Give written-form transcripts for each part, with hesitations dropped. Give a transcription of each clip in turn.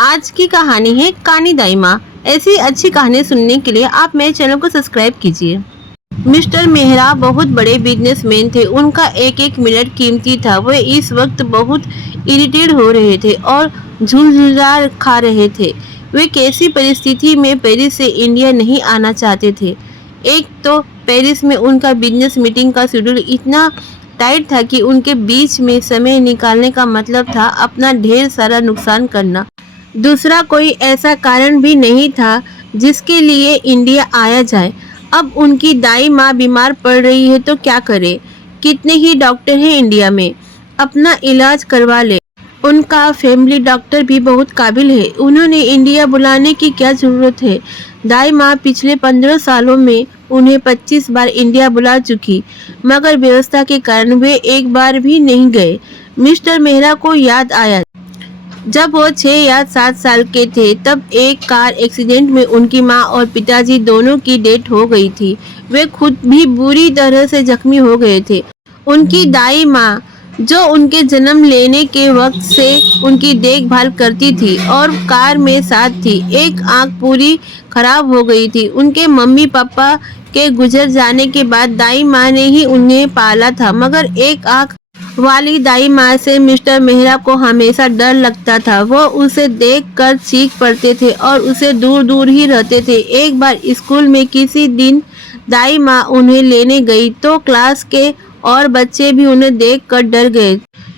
आज की कहानी है कानी दाई माँ। ऐसी अच्छी कहानी सुनने के लिए आप मेरे चैनल को सब्सक्राइब कीजिए। मिस्टर मेहरा बहुत बड़े बिजनेसमैन थे। उनका एक एक मिनट कीमती था। वे इस वक्त बहुत इरिटेट हो रहे थे और झुलझुला खा रहे थे। वे कैसी परिस्थिति में पेरिस से इंडिया नहीं आना चाहते थे। एक तो पेरिस में उनका बिजनेस मीटिंग का शेड्यूल इतना टाइट था कि उनके बीच में समय निकालने का मतलब था अपना ढेर सारा नुकसान करना। दूसरा कोई ऐसा कारण भी नहीं था जिसके लिए इंडिया आया जाए। अब उनकी दाई माँ बीमार पड़ रही है तो क्या करे। कितने ही डॉक्टर हैं इंडिया में, अपना इलाज करवा ले। उनका फैमिली डॉक्टर भी बहुत काबिल है। उन्होंने इंडिया बुलाने की क्या ज़रूरत है। दाई माँ पिछले 15 सालों में उन्हें 25 बार इंडिया बुला चुकी, मगर व्यवस्था के कारण वे एक बार भी नहीं गए। मिस्टर मेहरा को याद आया जब वो 6 या 7 साल के थे, तब एक कार एक्सीडेंट में उनकी माँ और पिताजी दोनों की डेथ हो गई थी। वे खुद भी बुरी तरह से जख्मी हो गए थे। उनकी दाई माँ, जो उनके जन्म लेने के वक्त से उनकी देखभाल करती थी और कार में साथ थी, एक आंख पूरी खराब हो गई थी। उनके मम्मी पापा के गुजर जाने के बाद दाई माँ ने ही उन्हें पाला था, मगर एक आंख वाली दाई माँ से मिस्टर मेहरा को हमेशा डर लगता था। वो उसे देखकर चीख पड़ते थे और उसे दूर दूर ही रहते थे। एक बार स्कूल में किसी दिन दाई माँ उन्हें लेने गई तो क्लास के और बच्चे भी उन्हें देखकर डर गए।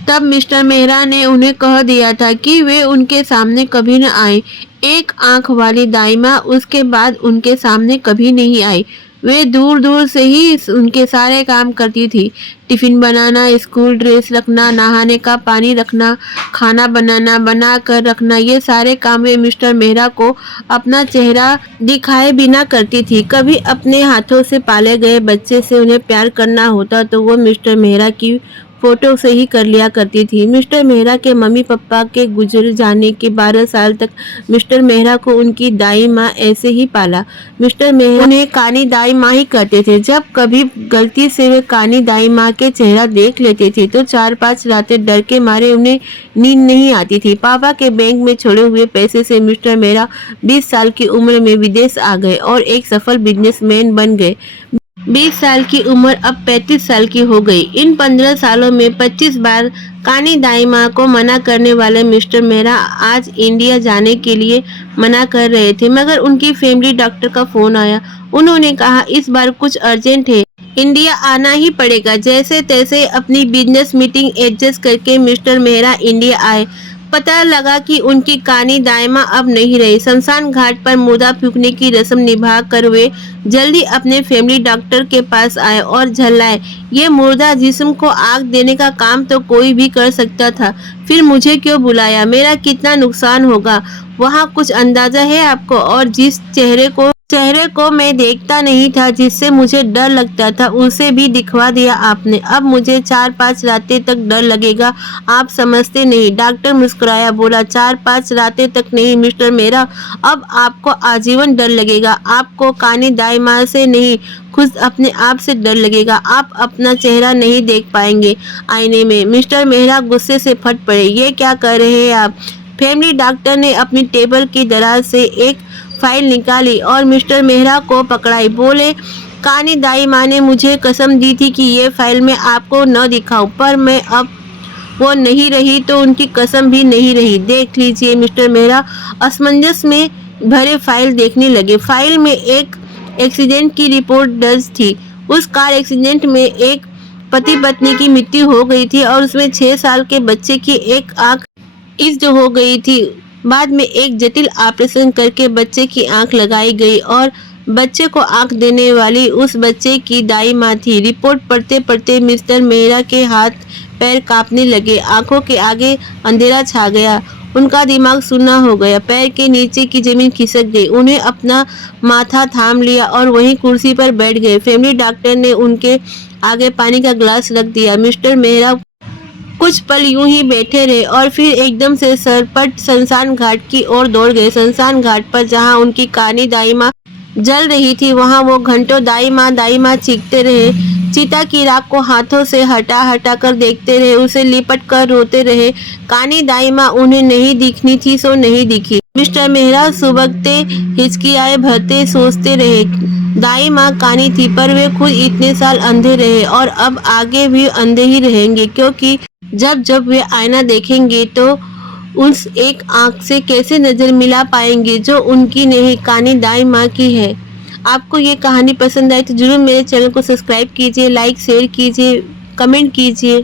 तब मिस्टर मेहरा ने उन्हें कह दिया था कि वे उनके सामने कभी न आए। एक आंख वाली दाई माँ उसके बाद उनके सामने कभी नहीं आई। वे दूर दूर से ही उनके सारे काम करती थी। टिफिन बनाना, स्कूल ड्रेस रखना, नहाने का पानी रखना, खाना बनाना, बना कर रखना, ये सारे काम वे मिस्टर मेहरा को अपना चेहरा दिखाए बिना करती थी। कभी अपने हाथों से पाले गए बच्चे से उन्हें प्यार करना होता तो वो मिस्टर मेहरा की फोटो से ही कर लिया करती थी। मिस्टर मेहरा के मम्मी पापा के गुजर जाने के 12 साल तक मिस्टर मेहरा को उनकी दाई माँ ऐसे ही पाला। मिस्टर मेहरा उन्हें कानी दाई माँ ही कहते थे। जब कभी गलती से वे कानी दाई माँ के चेहरा देख लेते थे तो 4-5 रातें डर के मारे उन्हें नींद नहीं आती थी। पापा के बैंक में छोड़े हुए पैसे से मिस्टर मेहरा 20 साल की उम्र में विदेश आ गए और एक सफल बिजनेसमैन बन गए। 20 साल की उम्र अब 35 साल की हो गई। इन 15 सालों में 25 बार कानी दाई माँ को मना करने वाले मिस्टर मेहरा आज इंडिया जाने के लिए मना कर रहे थे, मगर उनकी फैमिली डॉक्टर का फोन आया। उन्होंने कहा इस बार कुछ अर्जेंट है, इंडिया आना ही पड़ेगा। जैसे तैसे अपनी बिजनेस मीटिंग एडजस्ट करके मिस्टर मेहरा इंडिया आए। पता लगा कि उनकी कानी दाई माँ अब नहीं रही। शमशान घाट पर मुर्दा फूंकने की रस्म निभा कर वे जल्दी अपने फैमिली डॉक्टर के पास आए और झल्लाए, ये मुर्दा जिस्म को आग देने का काम तो कोई भी कर सकता था, फिर मुझे क्यों बुलाया, मेरा कितना नुकसान होगा वहाँ कुछ अंदाजा है आपको। और जिस चेहरे को मैं देखता नहीं था, जिससे मुझे डर लगता था, उसे भी दिखवा दिया आपने। अब मुझे 4-5 रातें तक डर लगेगा, आप समझते नहीं। डॉक्टर मुस्कुराया, बोला 4-5 रातें तक नहीं मिस्टर मेहरा, अब आपको आजीवन डर लगेगा। आपको कानी दाई माँ से नहीं, खुद अपने आप से डर लगेगा। आप अपना चेहरा नहीं देख पाएंगे आईने में। मिस्टर मेहरा गुस्से से फट पड़े, ये क्या कर रहे हैं आप। फैमिली डॉक्टर ने अपनी टेबल की दराज से एक फाइल निकाली और मिस्टर मेहरा को पकड़ाई। बोले, कानी दाई माँ ने मुझे कसम दी थी कि ये फाइल मैं आपको न दिखाऊं, पर मैं अब वो नहीं रही तो उनकी कसम भी नहीं रही। देख लीजिए। मिस्टर मेहरा असमंजस में भरे फाइल देखने लगे। फाइल में एक एक्सीडेंट की रिपोर्ट दर्ज थी। उस कार एक्सीडेंट में एक पति पत्नी की मृत्यु हो गई थी और उसमें 6 साल के बच्चे की एक आंख इज्ड हो गई थी। बाद में एक जटिल ऑपरेशन करके बच्चे की आंख लगाई गई और बच्चे को आंख देने वाली उस बच्चे की दाई माँ थी। रिपोर्ट पढ़ते पढ़ते मिस्टर मेहरा के हाथ पैर कांपने लगे। आंखों के आगे अंधेरा छा गया। उनका दिमाग सुन्ना हो गया। पैर के नीचे की जमीन खिसक गई। उन्हें अपना माथा थाम लिया और वहीं कुर्सी पर बैठ गए। फैमिली डॉक्टर ने उनके आगे पानी का गिलास रख दिया। मिस्टर मेहरा कुछ पल यूं ही बैठे रहे और फिर एकदम से सरपट शमशान घाट की ओर दौड़ गए। शमशान घाट पर जहां उनकी कानी दाई माँ जल रही थी, वहां वो घंटों दाई माँ चीखते रहे। चिता की राख को हाथों से हटा हटा कर देखते रहे, उसे लिपट कर रोते रहे। कानी दाई माँ उन्हें नहीं दिखनी थी सो नहीं दिखी। मिस्टर मेहरा सुबकते हिचकियाए भरते सोचते रहे। दाई माँ कानी थी पर वे खुद इतने साल अंधे रहे और अब आगे भी अंधे ही रहेंगे, क्योंकि जब जब वे आईना देखेंगे तो उस एक आंख से कैसे नजर मिला पाएंगे जो उनकी नहीं, कानी दाई माँ की है। आपको ये कहानी पसंद आई तो जरूर मेरे चैनल को सब्सक्राइब कीजिए, लाइक शेयर कीजिए, कमेंट कीजिए।